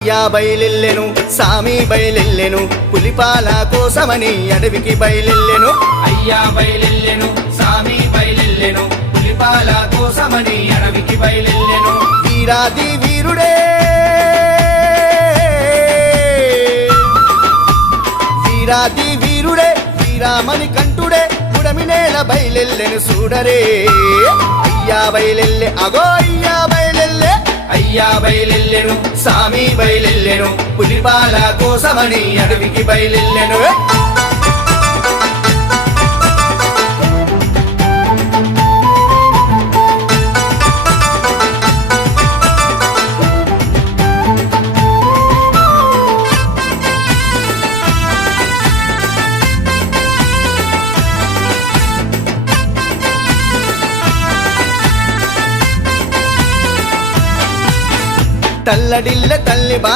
Yeah బయలెల్లెను సామి బయలెల్లెను పులిపాల కోసమని అడవికి బయలెల్లెను. అయ్యా బయలెల్లెను సామి బయలెల్లెను పులిపాల కోసమని అడవికి బయలెల్లెను. వీరాది వీరుడే. వీరాది వీరుడే వీరామణి కంటుడే పుడమి నేల బయలెల్లెను సూడరే. అయ్యా బయలెల్లె అగోయ్. బయలెల్లెను సామి బయలెల్లెను పులిపాల కోసమని అడవికి బయలెల్లెను. ತಲ್ಲಡಿಲ್ಲ ತಲ್ಲಿ ಬಾ